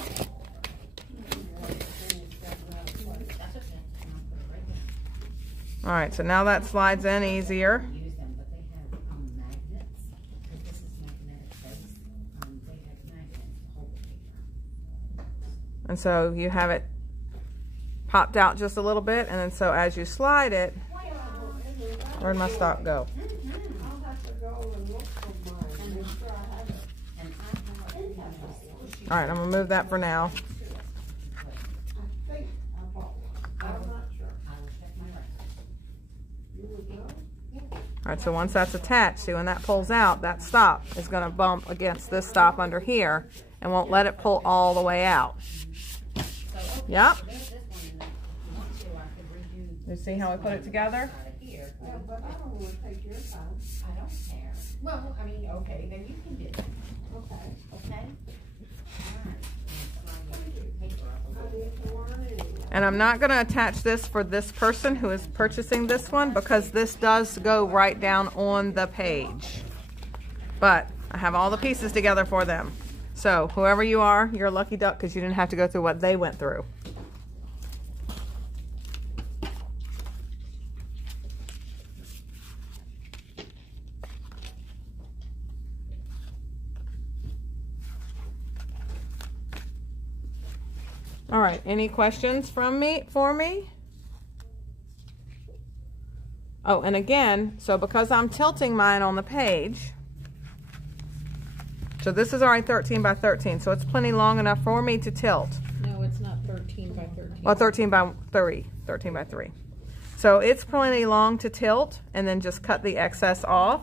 All right, so now that slides in easier. And so you have it popped out just a little bit, and then so as you slide it, where'd my stop go? All right, I'm gonna move that for now. All right, so once that's attached, see when that pulls out, that stop is gonna bump against this stop under here and won't let it pull all the way out. Yep. You see how we put it together? Yeah, but I don't want to take your time. I don't care. Well, I mean, okay, then you can do it. Okay. Okay? And I'm not going to attach this for this person who is purchasing this one because this does go right down on the page. But I have all the pieces together for them. So whoever you are, you're a lucky duck because you didn't have to go through what they went through. All right, any questions for me? Oh, and again, so because I'm tilting mine on the page, so this is already 13 by 13, so it's plenty long enough for me to tilt. No, it's not 13 by 13. Well, 13 by 3, 13 by 3. So it's plenty long to tilt and then just cut the excess off.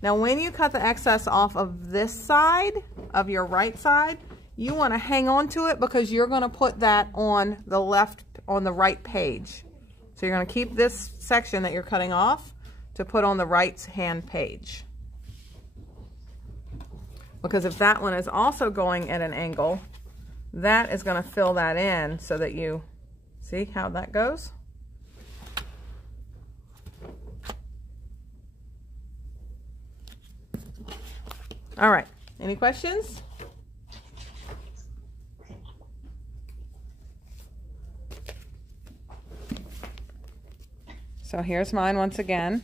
Now, when you cut the excess off of this side, of your right side, you want to hang on to it because you're going to put that on the right page. So you're going to keep this section that you're cutting off to put on the right hand page. Because if that one is also going at an angle, that is going to fill that in so that you see how that goes. All right, any questions? So here's mine once again.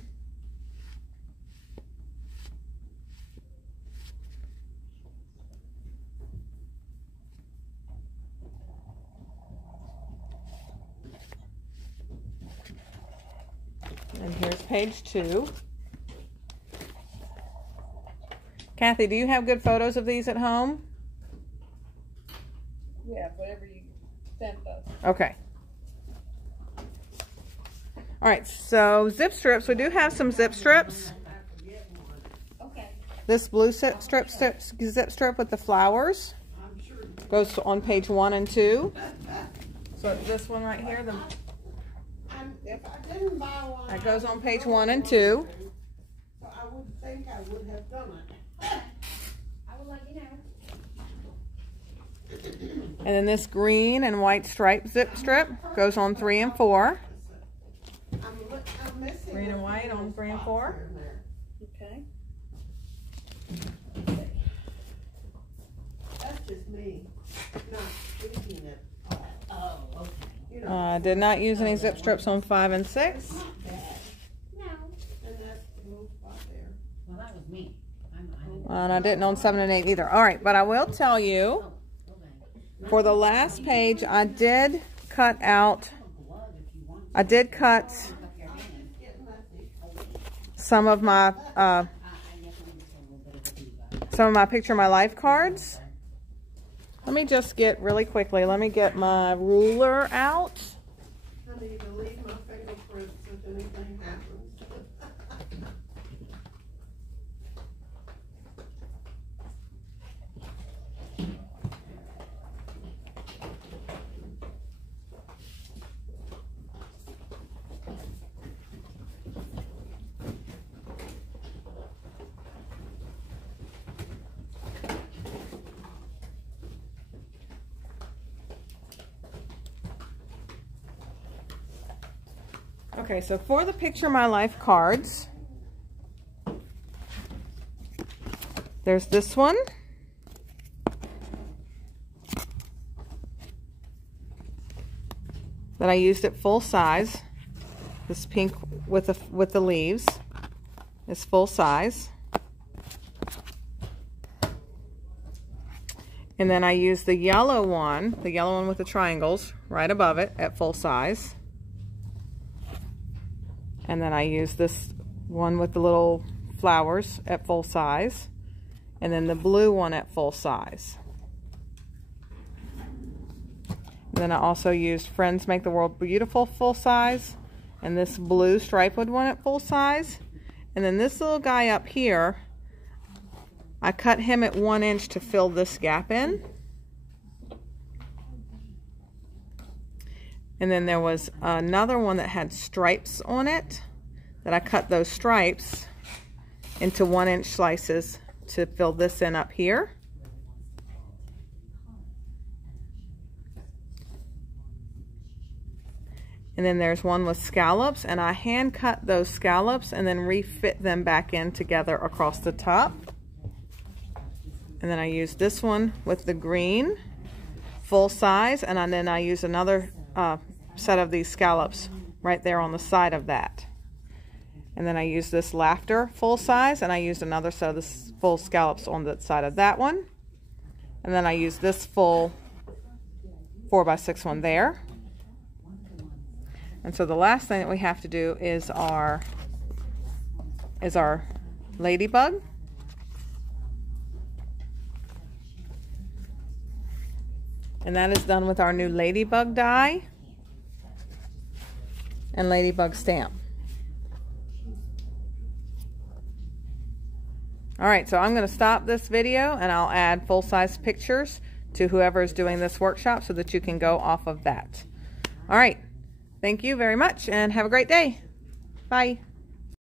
And here's page 2. Kathy, do you have good photos of these at home? Yeah, whatever you sent us. Okay. All right, so zip strips. We do have some zip strips. Okay. This blue zip strip with the flowers goes on page 1 and 2. So this one right here, If I didn't buy one, that goes on page 1 and 2. so I would think I would have done it. I will let you know. And then this green and white stripe zip strip goes on 3 and 4. I'm missing Green and white on 3 and 4. Okay. That's just me not tweaking it. Oh, okay. You know, I did not use any zip strips on 5 and 6. no. And that's the little spot there. Well, that was me. And I didn't on 7 and 8 either. All right, but I will tell you, for the last page, I did cut some of my picture my life cards. Let me just get really quickly, let me get my ruler out. I need to leave my fingerprints if anything happens. Okay, so for the Picture My Life cards, there's this one. That I used at full size. This pink with the leaves is full size. And then I used the yellow one with the triangles right above it at full size. And then I use this one with the little flowers at full size. And then the blue one at full size. And then I also used Friends Make the World Beautiful full size. And this blue striped one at full size. And then this little guy up here, I cut him at 1 inch to fill this gap in. And then there was another one that had stripes on it, that I cut those stripes into 1 inch slices to fill this in up here. And then there's one with scallops, and I hand cut those scallops and then refit them back in together across the top. And then I used this one with the green, full size, and then I used another set of these scallops right there on the side of that. And then I used this Laughter full size, and I used another set of this full scallops on the side of that one. And then I used this full 4x6 one there. And so the last thing that we have to do is our ladybug. And that is done with our new ladybug die and ladybug stamp. Alright, so I'm going to stop this video and I'll add full-size pictures to whoever is doing this workshop so that you can go off of that. Alright, thank you very much and have a great day. Bye.